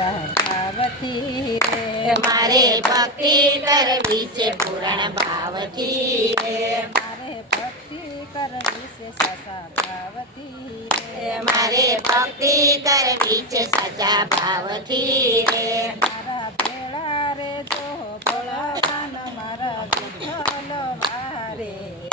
ભાવથી રે મારે ભક્તિ કરવી છે પૂર્ણ ભાવથી રે મારે ભક્તિ કરવી છે સાચા ભાવથી રે મારે ભક્તિ કરવી છે સાચા ભાવથી રે મારા ભેળા રે જો ભોળાવાન મારા વિઠ્ઠલ વારે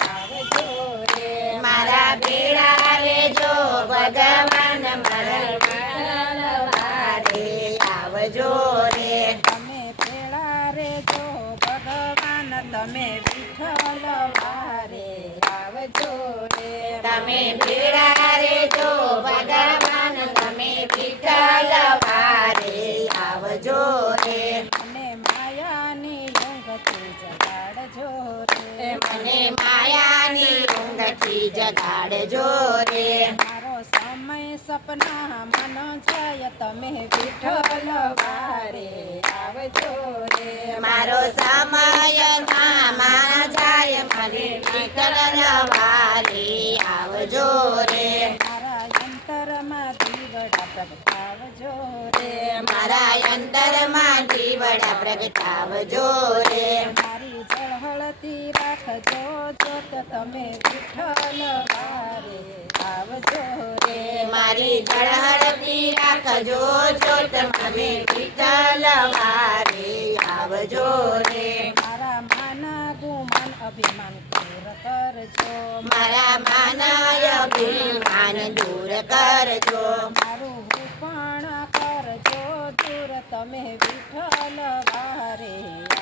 આવજો રે મારા ભેળા રે જો ભગવાન મારા વિઠ્ઠલ વારે આવજો રે તમે ભેળા રે જો ભગવાન તમે વિઠ્ઠલ વારે આવજો રે તમે ભેળા રે જો ભગવાન તમે વિઠ્ઠલ વારે આવજો રે અને માયાની ઊંઘથી જગાડજો રે મને માયાની ઊંઘથી જગાડજો રે મારો સમય સપના મન જાય તમે વિઠ્ઠલ વારે આવજો રે મારો સમય મામા જાય મને વિઠ્ઠલ વારે આવજો રે મારા અંતરમાં દીવડા પ્રગટાવજો રે મારા અંતરમાં દીવડા પ્રગટાવજો રે મારી ઝળહળતી રાખજો જોત તમે વિઠ્ઠલ વારે આવજો રે મારી ઝળહળતી રાખજો જો તમે વિઠ્ઠલ વારે આવજો રે મારા માના ગુમાન અભિમાન દૂર કરજો મારા માનાય અભિમાન દૂર કરજો મારું પણ કરજો દૂર તમે વિઠ્ઠલ વારે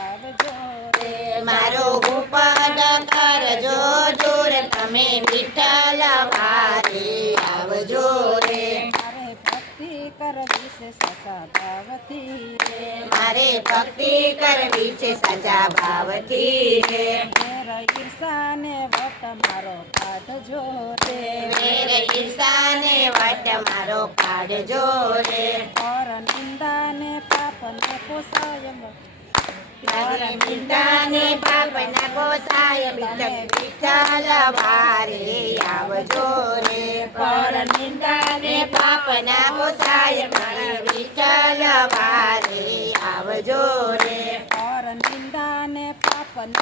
આવજો રે મારો ગુપદ કરજો દૂર તમે વિઠ્ઠલ વારે આવજો રે મારે ભક્તિ કરવી છે સાચા ભાવથી રે મારે ભક્તિ કરવી છે સાચા ભાવથી રે ઘેર ઈર્ષાને વટ મારો કાઢજો રે વેર ઈર્ષાને વટ મારો કાઢજો રે પર નિંદાને પાપને પોસાય નિંદાને પાપના પોસાય વિઠ્ઠલ વારે આવજો રે પર નિંદાને પાપના પોસાય મારા વિઠ્ઠલ વારે આવજો રે પર નિંદાને પાપ ન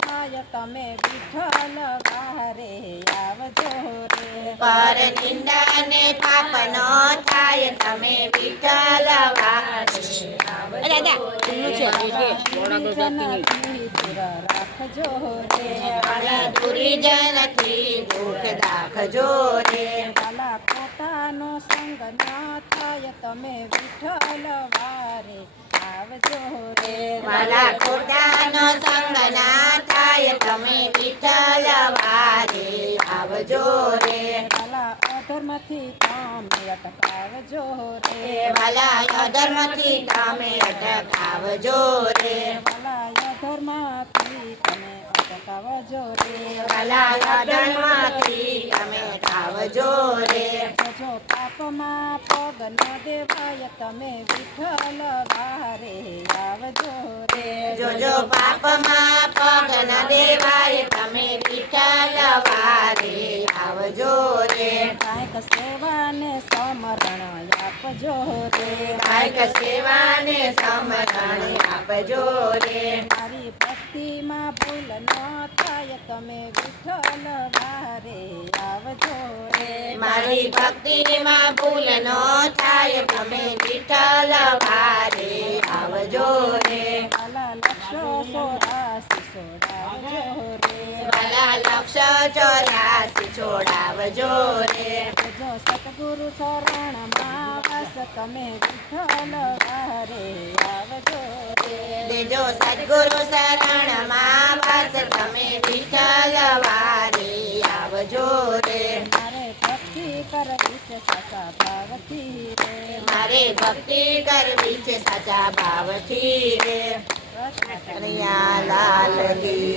થાય તમે વિઠ્ઠલ વારે આવજો રે પર નિંદાને પાપ નો થાય તમે વિઠ્ઠલ વારે જનથી દૂર રાખજો રે દુરીજનથી દુઃખ રાખજો રે ભલા પોતાનો સંગ ન થાય તમે વિઠ્ઠલ વારે આવજો રે મારા ખોટાનો સંગ ના થાય તમે વિઠ્ઠલ વારે આવજો રે ભલા અધર્મથી તમે અટકાવજો રે ભલા અધર્મથી તમે અટકાવજો રે ભલા અધર્મથી તમે અટકાવજો રે ભલા અધર્મથી તમે ખાવજો રે જો પાપમાં પગ ન દેવાય તમે વિઠ્ઠલ વારે આવજો રે જોજો પાપમાં પગ ન દેવાય તમે વિઠ્ઠલ વારે આવજો રે કાંઈક સેવાને સમરણ આપજો રે કાંઈક સેવાને સમરણ આપજો રે મારી ભક્તિમાં ભૂલ ન થાય તમે વિઠ્ઠલ વારે આવજો રે મારી ભક્તિમાં ભૂલ ન થાય તમે વિઠ્ઠલ વારે આવજો રે ભલા લક્ષો સોરાસી સોડાવજો રે ભલા લક્ષ 84 છોડાવજો રે જો સતગુરુ શરણમાં વાસ તમે વિઠ્ઠલ વારે આવજો રે દેજો સદગુરુ શરણમાં વાસ તમે વિઠ્ઠલ વારે આવજો રે મારે ભક્તિ કરવી છે સાચા ભાવથી રે મારે ભક્તિ કરવી છે સાચા ભાવથી રે કૃષ્ણ કનૈયા લાલ કી